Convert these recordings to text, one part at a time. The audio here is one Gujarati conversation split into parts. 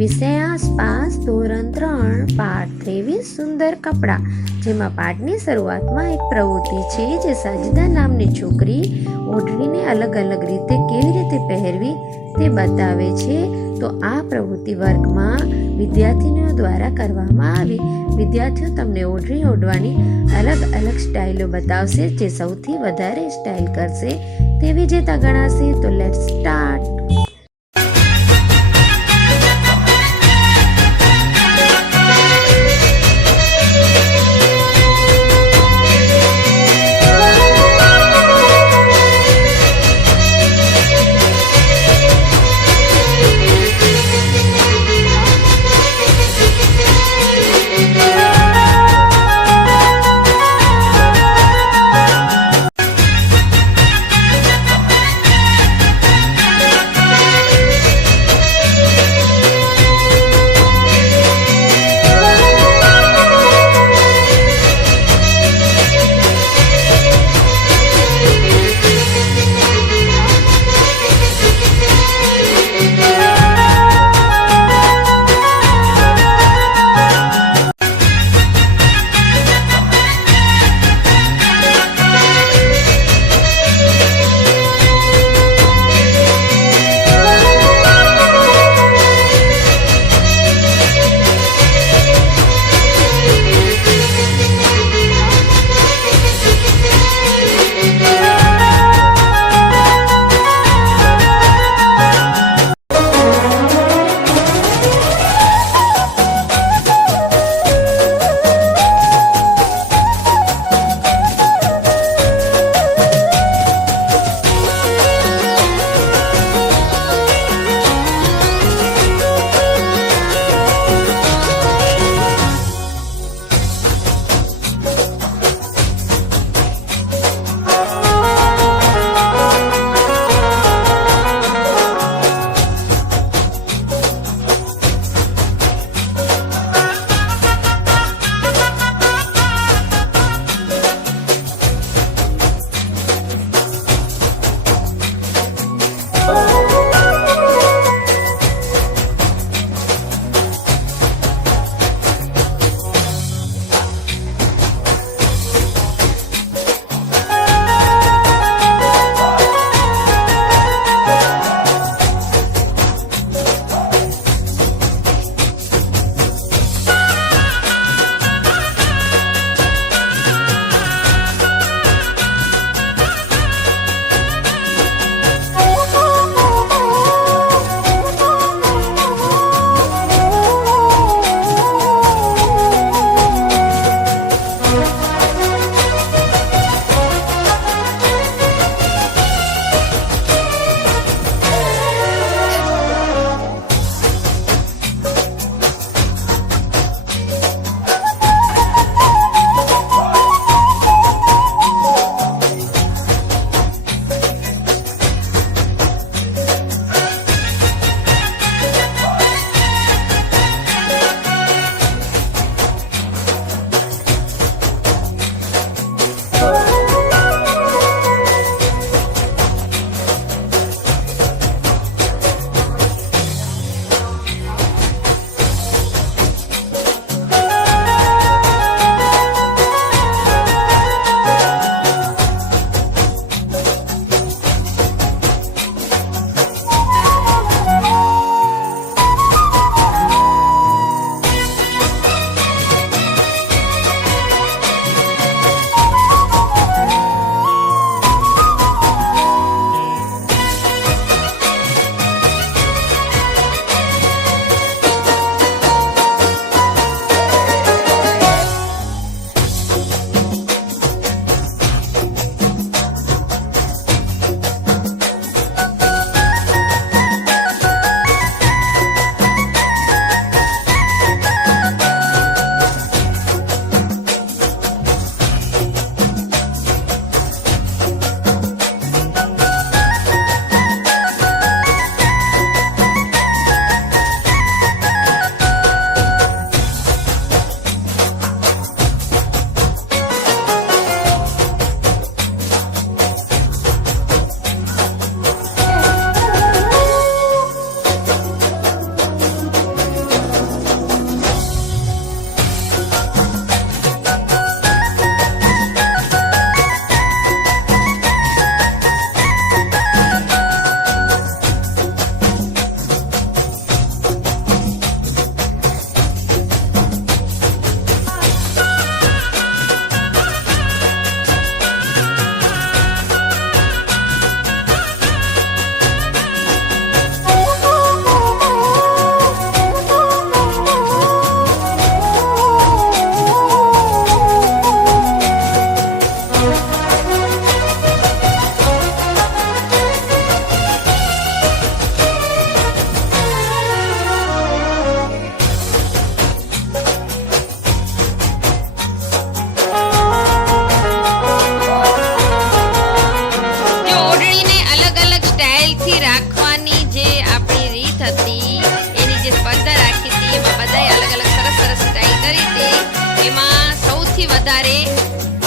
વિષયાસપાસ ધોરણ 3 પાઠ 23 સુંદર કપડાં, જેમાં પાઠની શરૂઆતમાં એક પ્રવૃત્તિ છે જે સાજદા નામની છોકરી ઓઢણીને અલગ અલગ રીતે કેવી રીતે પહેરવી તે બતાવે છે. તો આ પ્રવૃત્તિ વર્ગમાં વિદ્યાર્થીનીઓ દ્વારા કરવામાં આવી. વિદ્યાર્થીઓ તમને ઓઢણી ઓઢવાની અલગ અલગ સ્ટાઇલો બતાવશે. જે સૌથી વધારે સ્ટાઇલ કરશે તે વિજેતા ગણાશે. તો લેટ્સ સ્ટાર્ટ.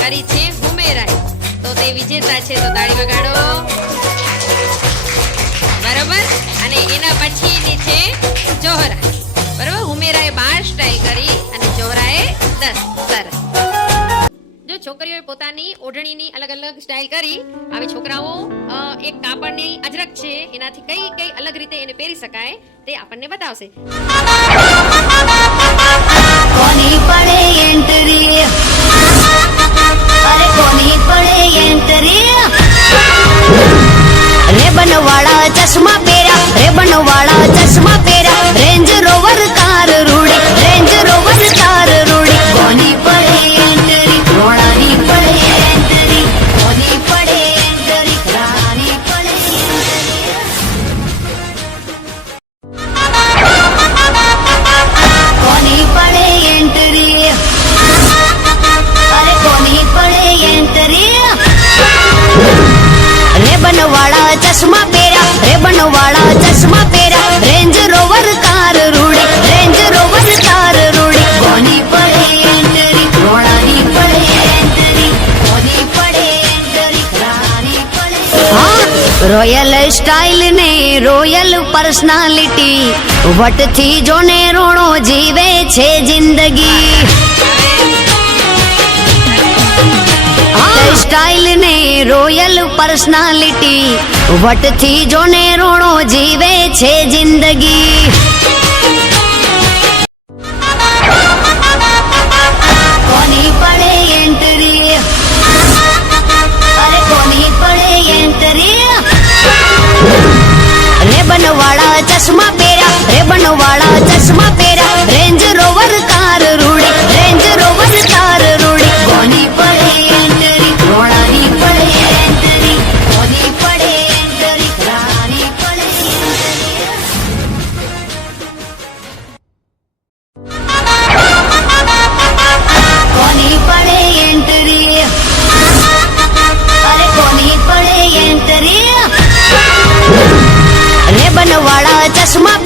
વારી છે હુમેરાય, તો તે વિજેતા છે, તો તાળી વગાડો. બરોબર. અને એના પછીની છે જોહરા. બરોબર. હુમેરાએ 12 સ્ટાઇલ કરી અને જોહરાએ 10. સરસ. જો છોકરીઓએ પોતાની ઓઢણીની અલગ અલગ સ્ટાઇલ કરી, આવી છોકરાઓ એક કાપડની અજરક છે એનાથી કઈ કઈ અલગ રીતે એને પહેરી શકાય તે આપણને બતાવશે. કોની પડે એન્ટ્રી, અરે કોની પડે એન્ટ્રી, રેબન વાળા ચશ્મા પહેર્યા, રેબન વાળા ચશ્મા પહેર્યા, રેન્જ રોવર કાર રૂડી, રેન્જ રોવર કાર રૂડી. કોની પડે એન્ટ્રી, રોણાની પડે એન્ટ્રી, કોની પડે એન્ટ્રી, રાણી પડે એન્ટ્રી. કોની પડે એન્ટ્રી, અરે કોની પડે એન્ટ્રી, રેબન વાળા ચશ્મા પહેર્યા, રેબન વાળા ચશ્મા પહેર્યા, રેન્જ રોવર કાર રૂડી, રેન્જ રોવર કાર રૂડી. કોની પડે એન્ટ્રી, રોણાની પડે એન્ટ્રી, કોની પડે એન્ટ્રી, રાણી પડે. હા, રોયલ સ્ટાઇલ ને રોયલ પર્સનાલિટી, વટથી જોને રોણો જીવે છે જિંદગી. સ્ટાઇલ ને રોયલ પર્સનાલિટી, વટથી જોને રોણો જીવે છે જિંદગી. કોની પડે એન્ટ્રી, અરે કોની પડે એન્ટ્રી, રેબન વાળા ચશ્મા પહેર્યા, રેબન વાળા ચશ્મા પહેર્યા, રેન્જ રોવર કાર રૂડી, રેન્જ રોવર કાર રૂડી. કોની પડે એન્ટ્રી, રોણાની પડે એન્ટ્રી, કોની પડે એન્ટ્રી, રાણી પડે એન્ટ્રી. કોની પડે એન્ટ્રી, અરે કોની પડે એન્ટ્રી, રેબન વાળા ચશ્મા